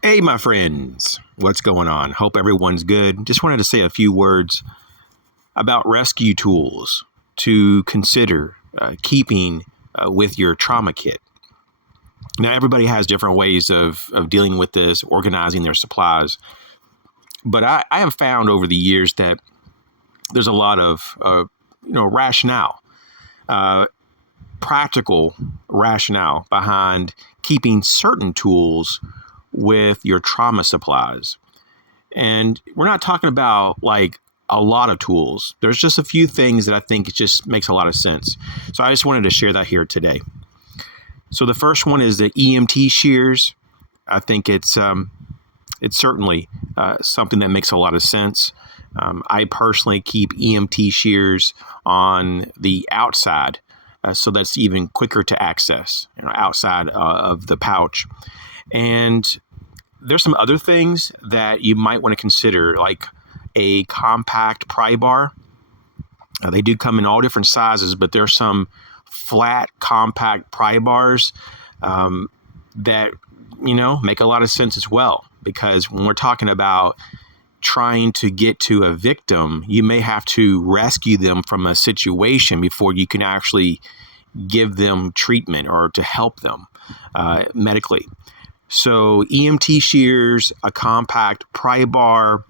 Hey, my friends, what's going on? Hope everyone's good. Just wanted to say a few words about rescue tools to consider keeping with your trauma kit. Now, everybody has different ways of dealing with this, organizing their supplies. But I have found over the years that there's a lot of, rationale, uh, practical rationale behind keeping certain tools with your trauma supplies. And we're not talking about like a lot of tools. There's just a few things that I think it just makes a lot of sense. So I just wanted to share that here today. So the first one is the EMT shears. I think it's certainly something that makes a lot of sense. I personally keep EMT shears on the outside, so that's even quicker to access, outside of the pouch. And there's some other things that you might want to consider, like a compact pry bar. They do come in all different sizes, but there's some flat, compact pry bars that, make a lot of sense as well. Because when we're talking about trying to get to a victim, you may have to rescue them from a situation before you can actually give them treatment or to help them medically. So EMT shears, a compact pry bar,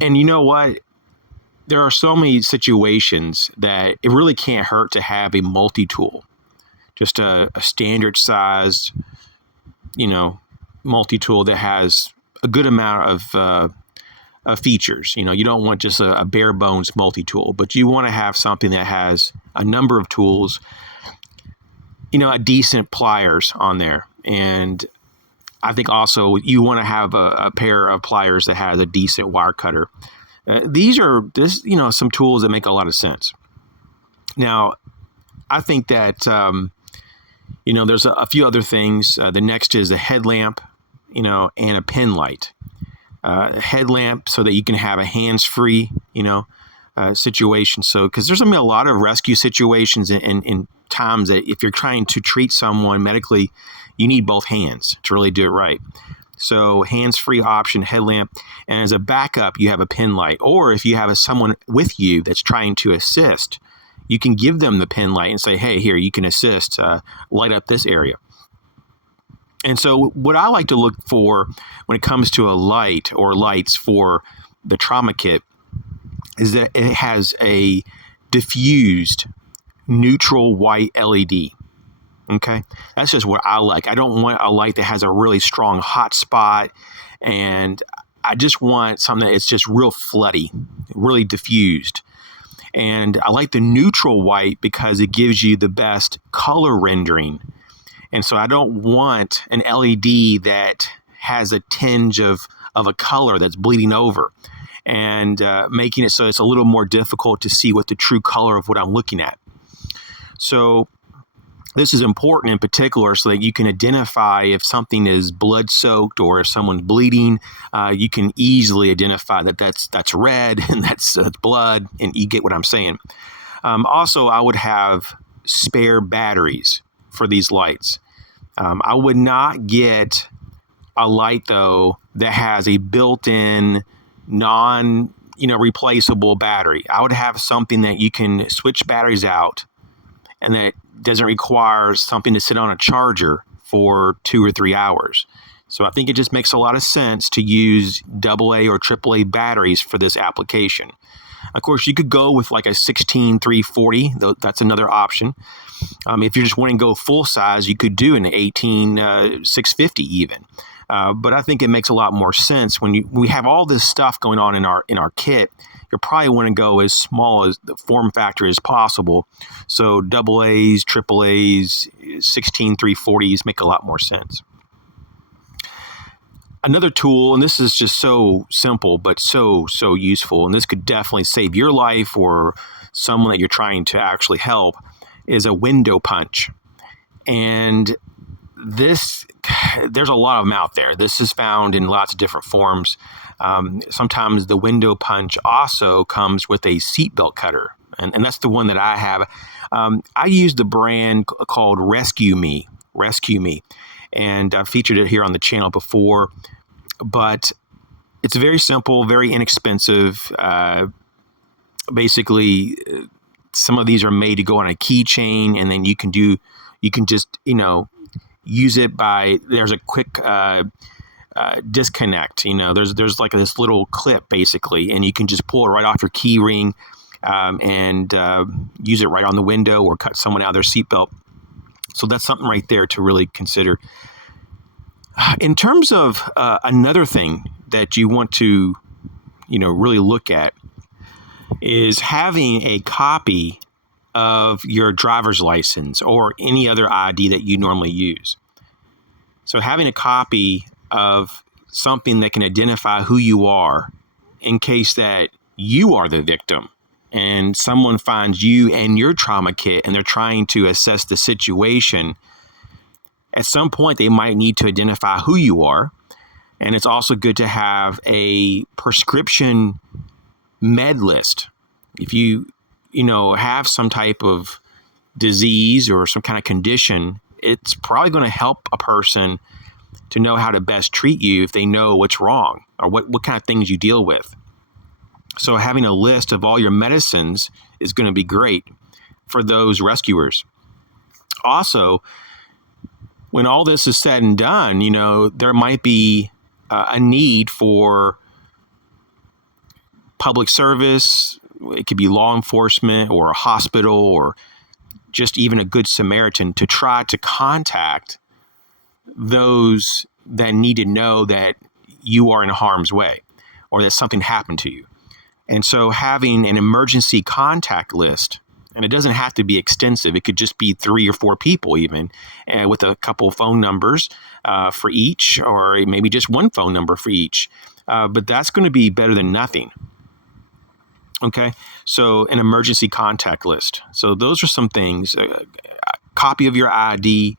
and you know what? There are so many situations that it really can't hurt to have a multi-tool, just a standard sized, multi-tool that has a good amount of features. You don't want just a bare bones multi-tool, but you want to have something that has a number of tools, a decent pliers on there. And I think also you want to have a pair of pliers that has a decent wire cutter. These are some tools that make a lot of sense. Now, I think that, there's a few other things. The next is a headlamp, and a pen light. Headlamp so that you can have a hands-free, situation. So, because there's going to be a lot of rescue situations in times that if you're trying to treat someone medically, you need both hands to really do it right. So hands-free option, headlamp, and as a backup, you have a pen light. Or if you have someone with you that's trying to assist, you can give them the pen light and say, hey, here, you can assist, light up this area. And so what I like to look for when it comes to a light or lights for the trauma kit is that it has a diffused neutral white LED. Okay, that's just what I like. I don't want a light that has a really strong hot spot, and I just want something that's just real floody, really diffused. And I like the neutral white because it gives you the best color rendering. And so I don't want an LED that has a tinge of a color that's bleeding over and making it so it's a little more difficult to see what the true color of what I'm looking at. So this is important in particular so that you can identify if something is blood soaked or if someone's bleeding. You can easily identify that that's red and that's blood, and you get what I'm saying. Also, I would have spare batteries for these lights. I would not get a light though that has a built-in replaceable battery. I would have something that you can switch batteries out and that doesn't require something to sit on a charger for 2 or 3 hours. So I think it just makes a lot of sense to use AA or AAA batteries for this application. Of course, you could go with like a 16340. That's another option. If you're just wanting to go full size, you could do an 18650 even. But I think it makes a lot more sense when we have all this stuff going on in our kit. You probably want to go as small as the form factor as possible. So AA's, AAA's, 16340s make a lot more sense. Another tool, and this is just so simple but so useful, and this could definitely save your life or someone that you're trying to actually help, is a window punch. And there's a lot of them out there. This is found in lots of different forms. Sometimes the window punch also comes with a seatbelt cutter, and that's the one that I have. I use the brand called Rescue Me, and I've featured it here on the channel before. But it's very simple, very inexpensive. Basically, some of these are made to go on a keychain, and then you can just, use it by, there's a quick disconnect. There's like this little clip basically, and you can just pull it right off your key ring and use it right on the window or cut someone out of their seatbelt. So that's something right there to really consider. In terms of another thing that you want to, really look at is having a copy of your driver's license or any other ID that you normally use. So having a copy of something that can identify who you are in case that you are the victim and someone finds you and your trauma kit and they're trying to assess the situation. At some point, they might need to identify who you are. And it's also good to have a prescription med list. If you, have some type of disease or some kind of condition, it's probably going to help a person to know how to best treat you if they know what's wrong or what kind of things you deal with. So having a list of all your medicines is going to be great for those rescuers. Also, when all this is said and done, there might be a need for public service. It could be law enforcement or a hospital or just even a good Samaritan to try to contact those that need to know that you are in harm's way or that something happened to you. And so having an emergency contact list, and it doesn't have to be extensive. It could just be 3 or 4 people even with a couple phone numbers for each, or maybe just one phone number for each. But that's going to be better than nothing. Okay, so an emergency contact list. So those are some things. A copy of your ID,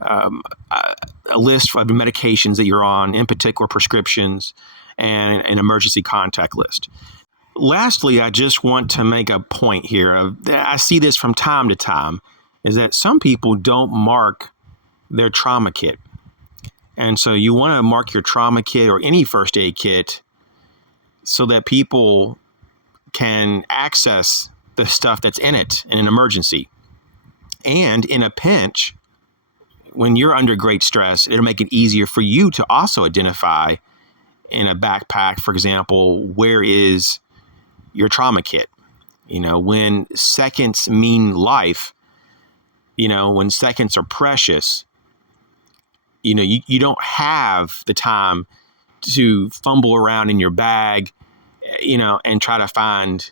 a list of medications that you're on, in particular prescriptions, and an emergency contact list. Lastly, I just want to make a point here. I see this from time to time, is that some people don't mark their trauma kit. And so you want to mark your trauma kit or any first aid kit so that people can access the stuff that's in it in an emergency. And in a pinch, when you're under great stress, it'll make it easier for you to also identify in a backpack, for example, where is your trauma kit. When seconds mean life, when seconds are precious, you don't have the time to fumble around in your bag, and try to find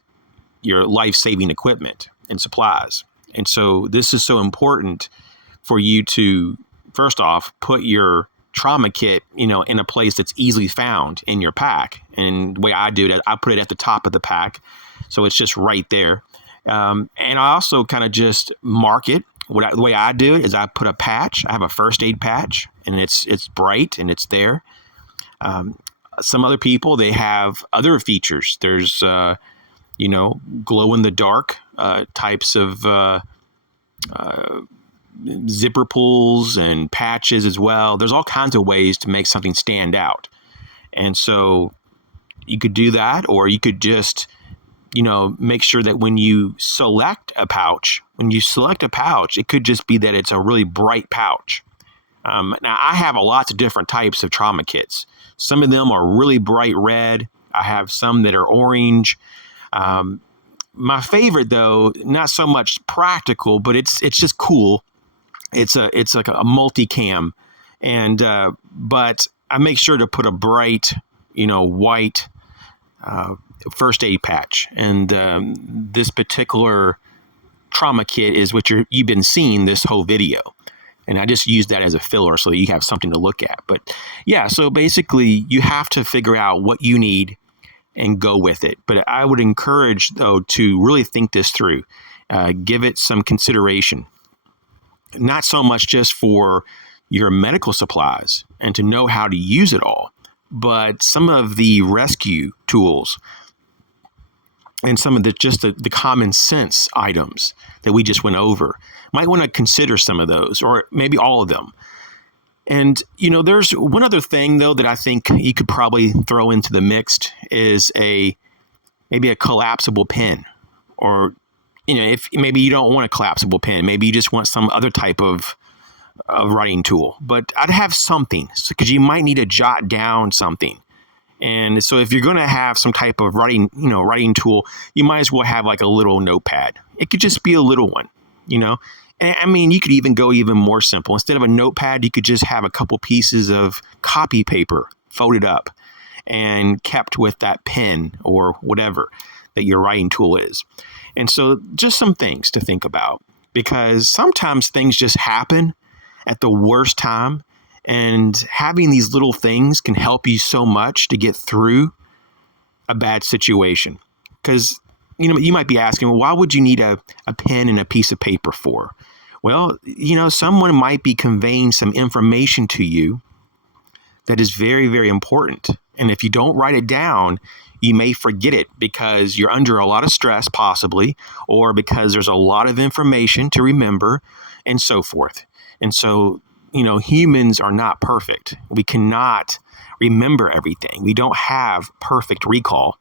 your life-saving equipment and supplies. And so this is so important for you to, first off, put your trauma kit, in a place that's easily found in your pack. And the way I do it, I put it at the top of the pack. So it's just right there. And I also kind of just mark it. The way I do it is I put a patch. I have a first aid patch, and it's bright and it's there. Some other people, they have other features. There's, glow in the dark types of zipper pulls and patches as well. There's all kinds of ways to make something stand out. And so you could do that, or you could just, make sure that when you select a pouch, it could just be that it's a really bright pouch. Now, I have lots of different types of trauma kits. Some of them are really bright red. I have some that are orange. My favorite, though, not so much practical, but it's just cool. It's like a multicam, and but I make sure to put a bright, white first aid patch. And this particular trauma kit is what you've been seeing this whole video. And I just use that as a filler so that you have something to look at. But yeah, so basically you have to figure out what you need and go with it. But I would encourage, though, to really think this through. Give it some consideration. Not so much just for your medical supplies and to know how to use it all, but some of the rescue tools and some of the common sense items that we just went over. Might want to consider some of those, or maybe all of them. And, there's one other thing, though, that I think you could probably throw into the mix is maybe a collapsible pen. Or, if maybe you don't want a collapsible pen, maybe you just want some other type of writing tool. But I'd have something, because you might need to jot down something. And so if you're going to have some type of writing tool, you might as well have like a little notepad. It could just be a little one, And I mean, you could even go even more simple. Instead of a notepad, you could just have a couple pieces of copy paper folded up and kept with that pen or whatever that your writing tool is. And so just some things to think about, because sometimes things just happen at the worst time. And having these little things can help you so much to get through a bad situation. Because, you might be asking, well, why would you need a pen and a piece of paper for? Well, someone might be conveying some information to you that is very, very important. And if you don't write it down, you may forget it because you're under a lot of stress, possibly, or because there's a lot of information to remember, and so forth. And so, humans are not perfect. We cannot remember everything. We don't have perfect recall.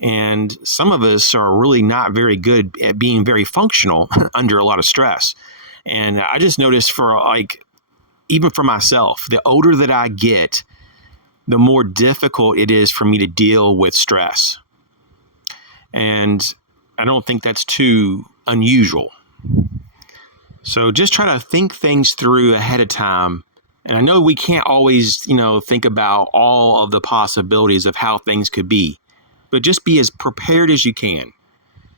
And some of us are really not very good at being very functional under a lot of stress. And I just noticed even for myself, the older that I get, the more difficult it is for me to deal with stress. And I don't think that's too unusual. So just try to think things through ahead of time. And I know we can't always, think about all of the possibilities of how things could be, but just be as prepared as you can.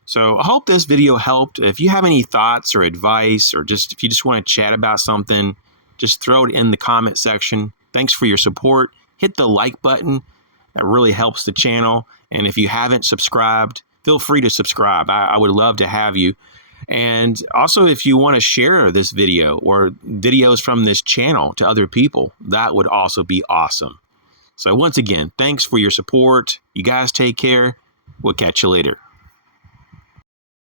So I hope this video helped. If you have any thoughts or advice, or if you just want to chat about something, just throw it in the comment section. Thanks for your support. Hit the like button. That really helps the channel. And if you haven't subscribed, feel free to subscribe. I would love to have you. And also, if you want to share this video or videos from this channel to other people, that would also be awesome. So once again, thanks for your support. You guys take care. We'll catch you later.